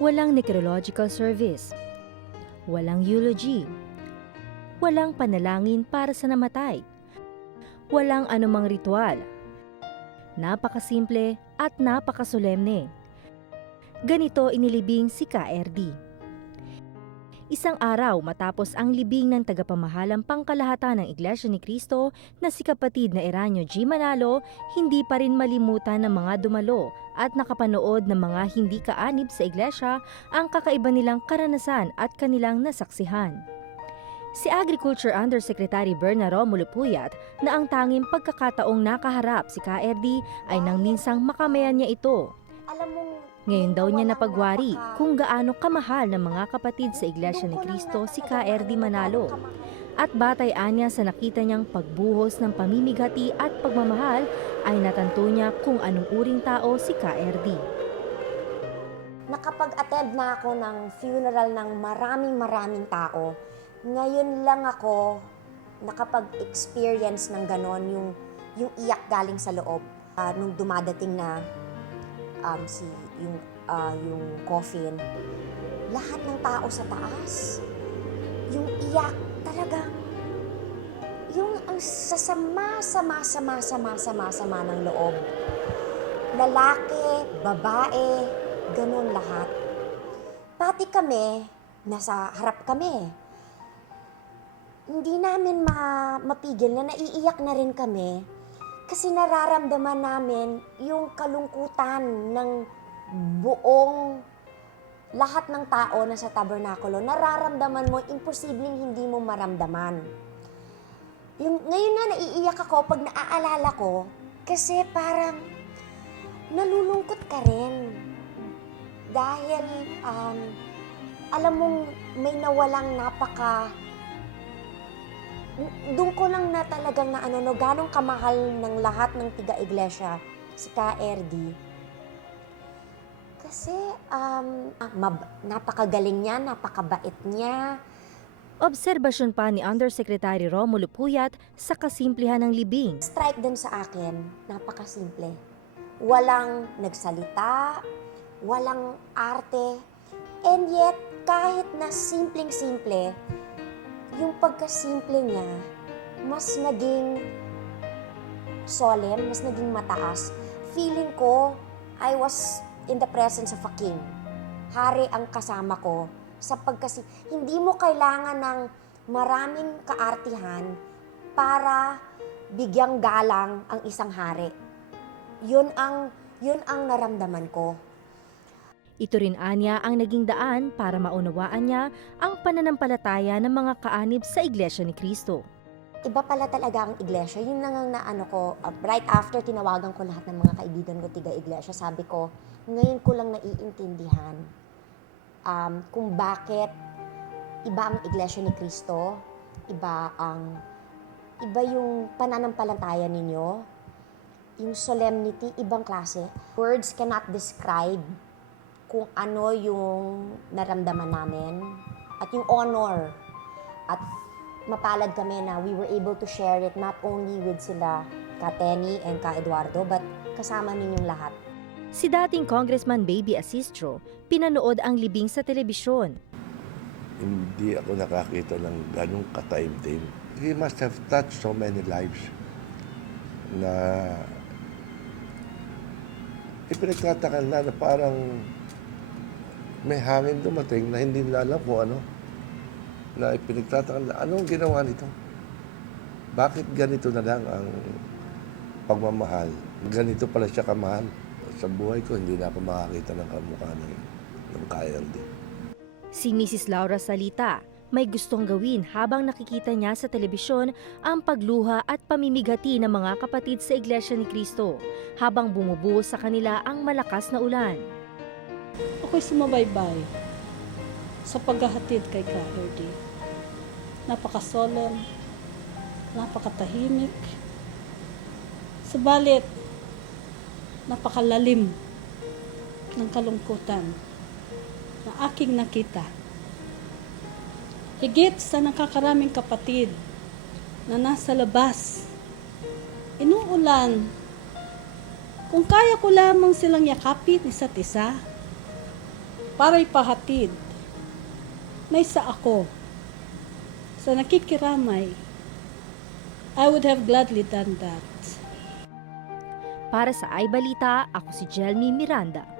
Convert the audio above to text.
Walang necrological service, walang eulogy, walang panalangin para sa namatay, walang anumang ritual. Napakasimple at napakasolemne. Ganito inilibing si KRD. Isang araw matapos ang libing ng tagapamahalang pangkalahatan ng Iglesia ni Cristo na si kapatid na Eranio G. Manalo, hindi pa rin malimutan ng mga dumalo at nakapanood ng mga hindi kaanib sa iglesia ang kakaiba nilang karanasan at kanilang nasaksihan. Si Agriculture Undersecretary Berna Romulo Puyat na ang tanging pagkakataong nakaharap si KRD ay nang minsang makamayan niya ito. Ngayon daw niya napagwari kung gaano kamahal ng mga kapatid sa Iglesia ni Cristo si KRD Manalo. At batay niya sa nakita niyang pagbuhos ng pamimigati at pagmamahal ay natanto niya kung anong uring tao si KRD. Nakapag-attend na ako ng funeral ng maraming tao. Ngayon lang ako nakapag-experience ng ganon, yung iyak galing sa loob. Nung dumadating na yung coffin, lahat ng tao sa taas, yung iyak talagang, yung ang sasama ng loob. Lalaki, babae, ganon lahat. Pati kami, nasa harap kami. Hindi namin mapigil na naiiyak na rin kami kasi nararamdaman namin yung kalungkutan ng buong lahat ng tao na sa tabernakulo. Nararamdaman mo, imposibleng hindi mo maramdaman. Ngayon nga naiiyak ako pag naaalala ko kasi parang nalulungkot ka rin. Dahil alam mong may nawalang doon ko lang na talagang ganong kamahal ng lahat ng tiga-iglesia si KRD. Kasi napakagaling niya, napakabait niya. Obserbasyon pa ni Undersecretary Romulo Puyat sa kasimplihan ng libing. Strike din sa akin, napakasimple. Walang nagsalita, walang arte, and yet kahit na simpleng-simple, yung pagkasimple niya, mas naging solemn, mas naging mataas. Feeling ko, I was in the presence of a king. Hari ang kasama ko. Hindi mo kailangan ng maraming kaartihan para bigyang galang ang isang hari. Yun ang naramdaman ko. Ito rin anya ang naging daan para maunawaan niya ang pananampalataya ng mga kaanib sa Iglesia ni Cristo. Iba pala talaga ang iglesia. Yun lang ang right after tinawagan ko lahat ng mga kaibigan ko tiga-iglesia, sabi ko, ngayon ko lang naiintindihan kung bakit iba ang Iglesia ni Cristo, iba yung pananampalataya ninyo, yung solemnity, ibang klase. Words cannot describe kung ano yung naramdaman namin at yung honor. At mapalad kami na we were able to share it not only with sila Ka Tenny and Ka Eduardo, but kasama ninyong lahat. Si dating Congressman Baby Asistro, pinanood ang libing sa telebisyon. Hindi ako nakakita ng ganong ka-time-time. He must have touched so many lives na ipinagtataka na parang may hangin dumating na hindi nila alam kung ano. Na ipinagtataka na anong ginawa nito? Bakit ganito na lang ang pagmamahal? Ganito pala siya kamahal. Sa buhay ko, hindi na ako makakita ng kamukha ng KRD. Si Mrs. Laura Salita may gustong gawin habang nakikita niya sa telebisyon ang pagluha at pamimigati ng mga kapatid sa Iglesia ni Cristo habang bumubuhos sa kanila ang malakas na ulan. Ako'y sumabaybay sa paghahatid kay KRD. Napaka-solemn, napakatahimik, subalit napakalalim ng kalungkutan na aking nakita. Higit sa nakakaraming kapatid na nasa labas, inuulan, kung kaya ko lamang silang yakapin isa't isa, para ipahatid na isa ako sa nakikiramay, I would have gladly done that. Para sa iBalita, ako si Jelmy Miranda.